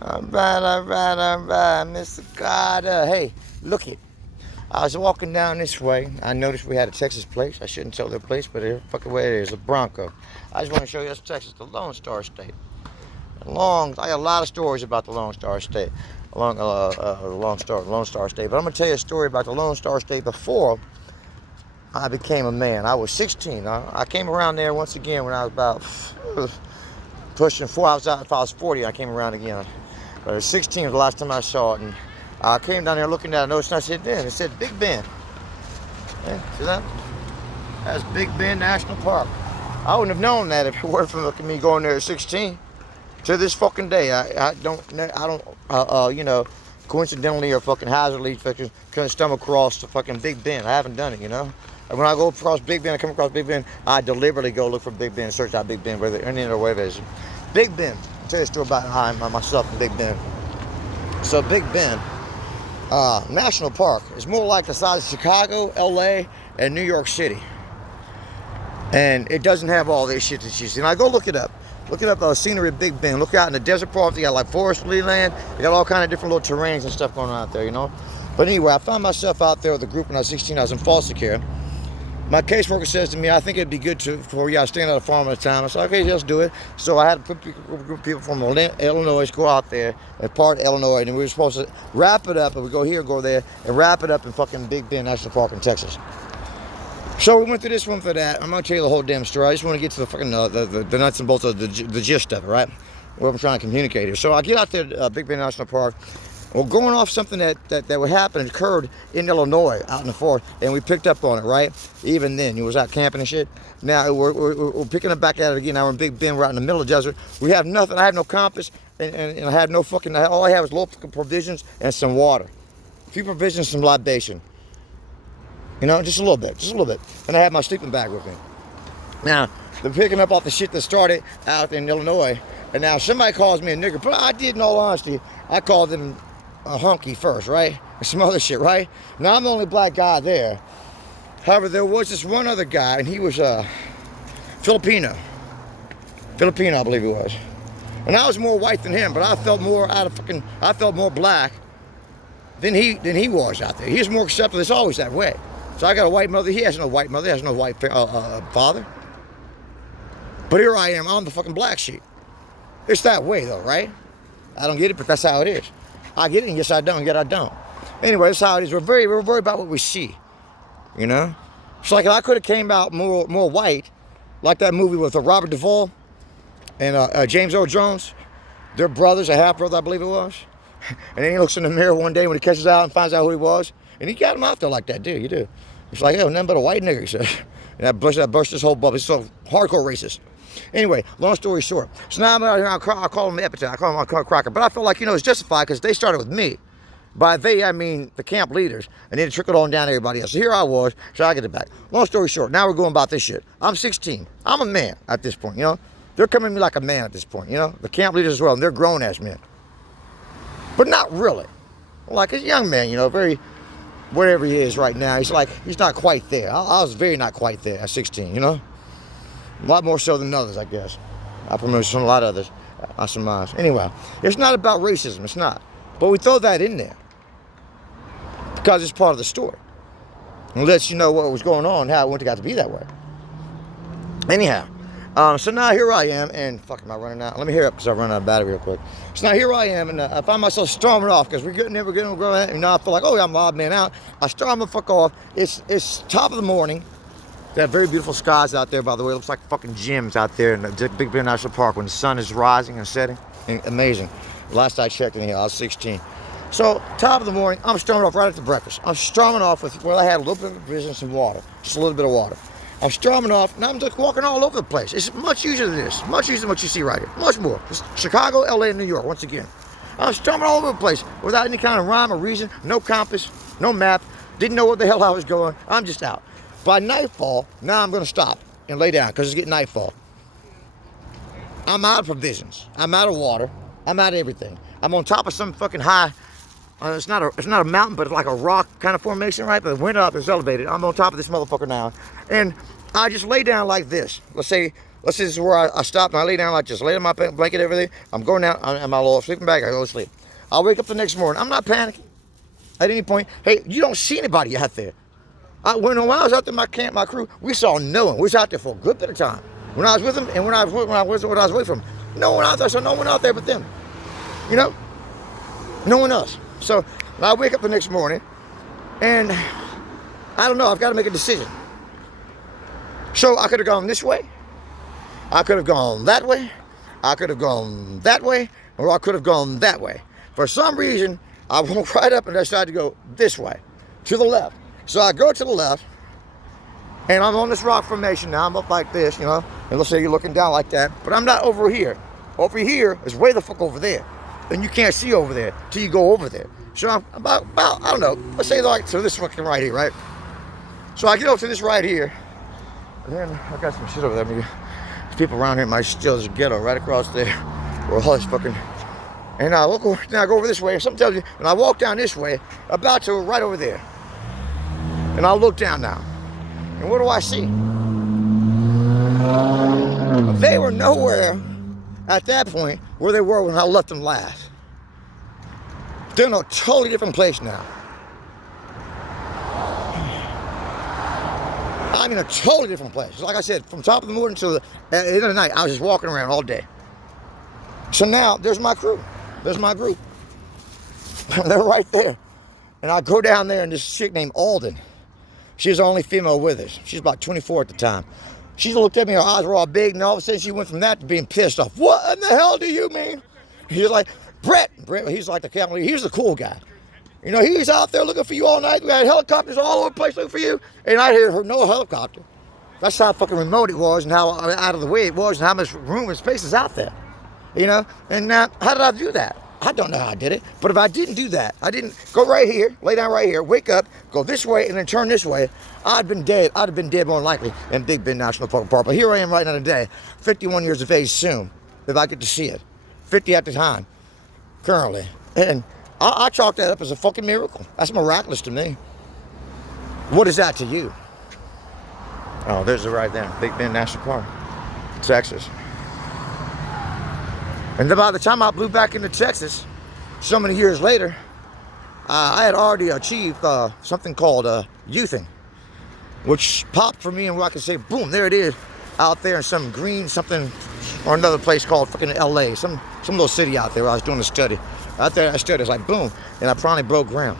All right, Mr. Carter. Hey, look it. I was walking down this way. I noticed we had a Texas place. I shouldn't tell their place, but the fucking way it is, a Bronco. I just want to show you that's Texas, the Lone Star State. I got a lot of stories about the Lone Star State, the Lone Star State. But I'm gonna tell you a story about the Lone Star State before I became a man. I was 16. I came around there once again when I was about pushing 4. If I was 40, I came around again. But I was 16 was the last time I saw it, and I came down there looking at it. I noticed I said, "Then it said Big Bend." Yeah, see that? That's Big Bend National Park. I wouldn't have known that if it weren't for me going there at 16. To this fucking day, I don't, coincidentally or fucking hazardly, couldn't stumble across the fucking Big Bend. I haven't done it, you know. And when I go across Big Bend, I come across Big Bend, I deliberately go look for Big Bend, search out Big Bend, whether any other way it is. Big Bend. I'll tell you a story about myself in Big Bend. So Big Bend National Park is more like the size of Chicago, LA, and New York City. And it doesn't have all this shit that you see. And I go look it up. Look it up, scenery of Big Bend. Look out in the desert part. You got like forestry land. You got all kind of different little terrains and stuff going on out there, you know. But anyway, I found myself out there with a group when I was 16. I was in foster care. My caseworker says to me, "I think it'd be good for you. I was staying at a farm at the time." I said, "Okay, let's do it." So I had a group of people from Illinois to go out there as part of Illinois, and we were supposed to wrap it up, and we go here, go there, and wrap it up in fucking Big Bend National Park in Texas. So we went through this one for that. I'm gonna tell you the whole damn story. I just want to get to the fucking the nuts and bolts of the gist of it, right? What I'm trying to communicate here. So I get out there, Big Bend National Park. Well, going off something that would happen, it occurred in Illinois, out in the forest, and we picked up on it, right? Even then, you was out camping and shit. Now we're picking it back at it again. Now we're in Big Bend, we're out in the middle of the desert. We have nothing. I have no compass, and I had no fucking. All I have is local provisions and some water, a few provisions, some libation. You know, just a little bit. And I had my sleeping bag with me. Now, they're picking up all the shit that started out in Illinois, and now somebody calls me a nigger, but I did, in all honesty, I called them a hunky first, right? And some other shit, right? Now, I'm the only black guy there. However, there was this one other guy, and he was Filipino, I believe he was. And I was more white than him, but I felt more black than he was out there. He was more accepted. It's always that way. So I got a white mother. He has no white mother. He has no white father. But here I am. I'm the fucking black sheep. It's that way, though, right? I don't get it, but that's how it is. I get it, and yes, I don't, yet I don't. Anyway, that's how it is. We're worried about what we see, you know? It's like if I could have came out more white, like that movie with Robert Duvall and James Earl Jones. They're brothers, a half-brother, I believe it was. And then he looks in the mirror one day when he catches out and finds out who he was. And he got him out there like that, dude. You do. It's like, nothing but a white nigger, he says. And that burst his whole bubble. He's so hardcore racist. Anyway, long story short. So now I'm out here, I call him epithet. I call him a cracker. But I feel like, it's justified because they started with me. By they, I mean the camp leaders. And then it trickled on down to everybody else. So here I was. So I get it back. Long story short. Now we're going about this shit. I'm 16. I'm a man at this point, They're coming at me like a man at this point, The camp leaders as well. And they're grown-ass men. But not really. Like a young man, very... wherever he is right now, he's not quite there. I was very not quite there at 16, A lot more so than others, I guess. I promoted a lot of others, I surmise. Anyway, it's not about racism, it's not. But we throw that in there because it's part of the story. It lets you know what was going on, how it got to be that way. Anyhow, so now here I am, and fuck, am I running out? Let me hear up because I run out of battery real quick. So now here I am, and I find myself storming off because we're getting I feel like, I'm the odd man out. I storm the fuck off. It's top of the morning. They have very beautiful skies out there, by the way. It looks like fucking gyms out there in the Big Bend National Park when the sun is rising and setting. Amazing. Last I checked in here, I was 16. So, top of the morning, I'm storming off right after breakfast. I'm storming off with, I had a little bit of provision and some water. Just a little bit of water. I'm storming off, now I'm just walking all over the place. It's much easier than this. Much easier than what you see right here. Much more. It's Chicago, LA, and New York, once again. I'm storming all over the place without any kind of rhyme or reason. No compass, no map. Didn't know where the hell I was going. I'm just out. By nightfall, now I'm going to stop and lay down because it's getting nightfall. I'm out of provisions. I'm out of water. I'm out of everything. I'm on top of some fucking high. It's not a mountain, but it's like a rock kind of formation, right? But it went up, it's elevated. I'm on top of this motherfucker now. And I just lay down like this. Let's say Let's say this is where I stop and I lay down like this, lay on my blanket, everything. I'm going down in my little sleeping bag. I go to sleep. I'll wake up the next morning. I'm not panicking at any point. Hey, you don't see anybody out there. When I was out there, my camp, my crew, we saw no one. We was out there for a good bit of time. When I was with them and when I was away from them, no one out there. So no one out there but them. You know, no one else. So I wake up the next morning, and I don't know. I've got to make a decision. So I could have gone this way. I could have gone that way. I could have gone that way, or I could have gone that way. For some reason, I woke right up and decided to go this way, to the left. So I go to the left, and I'm on this rock formation now. I'm up like this, you know, and let's say you're looking down like that, but I'm not over here. Over here is way the fuck over there, and you can't see over there till you go over there. So I'm about I don't know, let's say like to this fucking right here, right? So I get over to this right here, and then I got some shit over there. There's people around here might steal this ghetto right across there, where all this fucking. And I look, then I go over this way. Something tells you, and I walk down this way, about to right over there. And I look down now, and what do I see? They were nowhere at that point where they were when I left them last. They're in a totally different place now. I'm in a totally different place. Like I said, from top of the morning to the end of the night, I was just walking around all day. So now, there's my crew. There's my group. They're right there. And I go down there, and this chick named Alden, she's the only female with us. She's about 24 at the time. She looked at me, her eyes were all big, and all of a sudden she went from that to being pissed off. What in the hell do you mean? He's like, Brett, he's like the captain, he's the cool guy. You know, he's out there looking for you all night. We had helicopters all over the place looking for you. And I hear no helicopter. That's how fucking remote it was and how out of the way it was and how much room and space is out there. You know? And how did I do that? I don't know how I did it. But if I didn't do that, I didn't go right here, lay down right here, wake up, go this way, and then turn this way, I'd been dead. I'd have been dead more than likely in Big Bend National Park. But here I am right now today, 51 years of age soon, if I get to see it. 50 at the time, currently. And I chalk that up as a fucking miracle. That's miraculous to me. What is that to you? Oh, there's it right there. Big Bend National Park, Texas. And by the time I blew back into Texas, so many years later, I had already achieved something called youthing, which popped for me, and where I could say, boom, there it is, out there in some green something, or another place called fucking LA, some little city out there where I was doing a study. Out there I studied, it's like boom, and I finally broke ground.